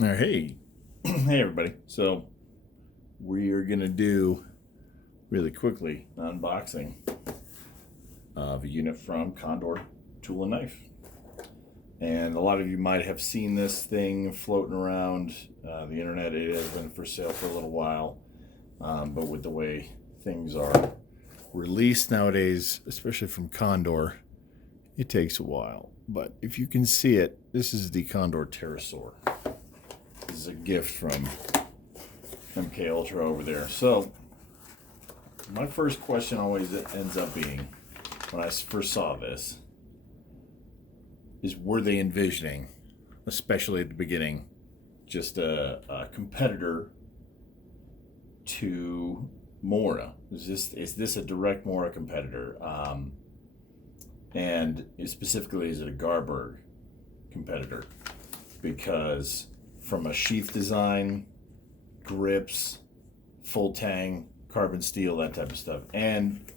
All right, hey, hey everybody. So we are gonna do really quickly an unboxing of a unit from Condor Tool and Knife. And a lot of you might have seen this thing floating around the internet. It has been for sale for a little while, but with the way things are released nowadays, especially from Condor, it takes a while. But if you can see it, this is the Condor Terrasaur. This is a gift from MK Ultra over there. So my first question always ends up being, when I first saw this, is were they envisioning, especially at the beginning, just a competitor to Mora? Is this a direct Mora competitor? And specifically, is it a Garberg competitor? Because from a sheath design, grips, full tang, carbon steel, that type of stuff. And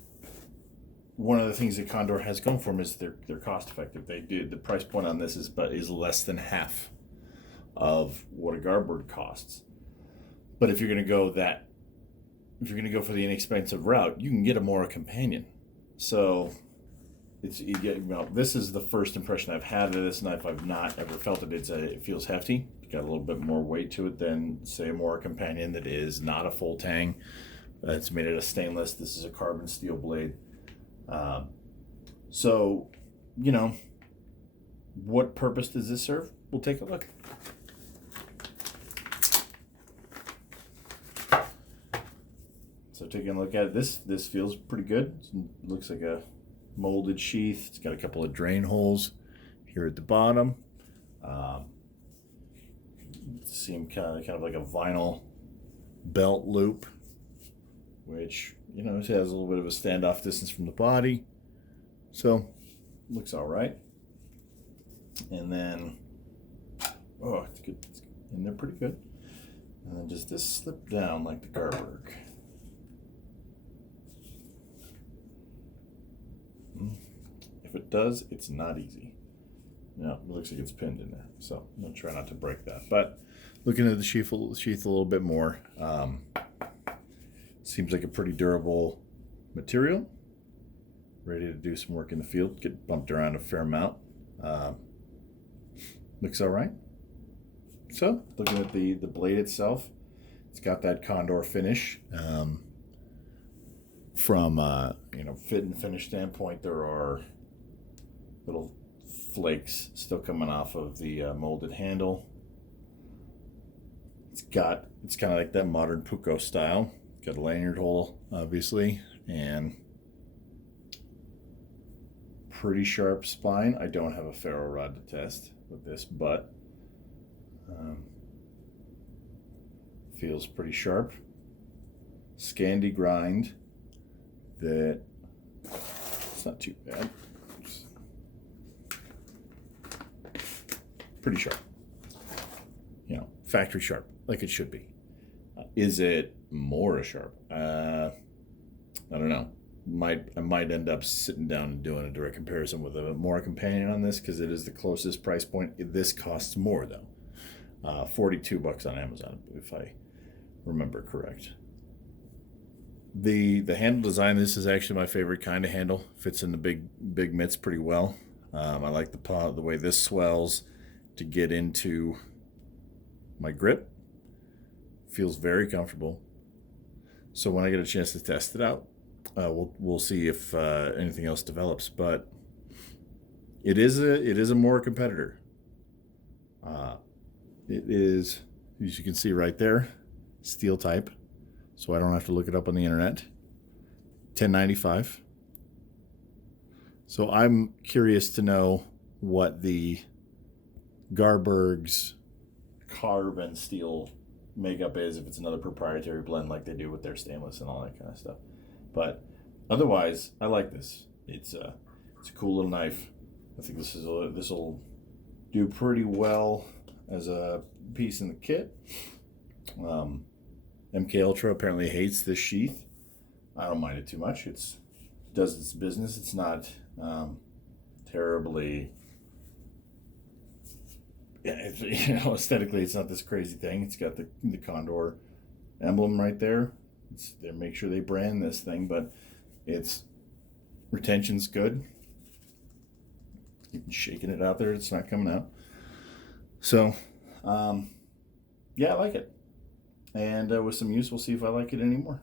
one of the things that Condor has going for them is they're cost effective. They do the price point on this is less than half of what a Garberg costs. But if you're going to go for the inexpensive route, you can get a Mora companion. So this is the first impression I've had of this knife. I've not ever felt it. It feels hefty. It's got a little bit more weight to it than, say, a Mora companion that is not a full tang. It's made out of stainless. This is a carbon steel blade. So, what purpose does this serve? We'll take a look. So taking a look at it, this feels pretty good. It looks like a molded sheath. It's got a couple of drain holes here at the bottom. Seem kind of like a vinyl belt loop, which it has a little bit of a standoff distance from the body, so looks all right. And then it's good, and they're pretty good. And then just this slip down like the Garberg. If it does, it's not easy. No, it looks like it's pinned in there, so I'm gonna try not to break that. But looking at the sheath a little bit more, seems like a pretty durable material, ready to do some work in the field, get bumped around a fair amount. Looks all right. So looking at the blade itself, it's got that Condor finish. From fit and finish standpoint, there are little flakes still coming off of the molded handle. It's kind of like that modern Puko style. Got a lanyard hole, obviously, and pretty sharp spine. I don't have a ferro rod to test with this, but feels pretty sharp. Scandi grind that it's not too bad. It's pretty sharp. Factory sharp, like it should be. Is it more sharp? I don't know. I might end up sitting down and doing a direct comparison with a Mora companion on this, because it is the closest price point. This costs more though. $42 on Amazon, if I remember correct. The handle design, this is actually my favorite kind of handle. Fits in the big mitts pretty well. I like the way this swells to get into my grip. Feels very comfortable. So when I get a chance to test it out, we'll see if anything else develops. But it is a Mora competitor. It is, as you can see right there, steel type, so I don't have to look it up on the internet. $10.95. So I'm curious to know what the Garberg's carbon steel makeup is, if it's another proprietary blend like they do with their stainless and all that kind of stuff. But otherwise, I like this. It's a cool little knife. I think this will do pretty well as a piece in the kit. MK Ultra apparently hates this sheath. I don't mind it too much. It does its business. It's not terribly Yeah, it's, aesthetically, it's not this crazy thing. It's got the Condor emblem right there. They make sure they brand this thing, but its retention's good. Even shaking it out there, it's not coming out. So, yeah, I like it. And with some use, we'll see if I like it anymore.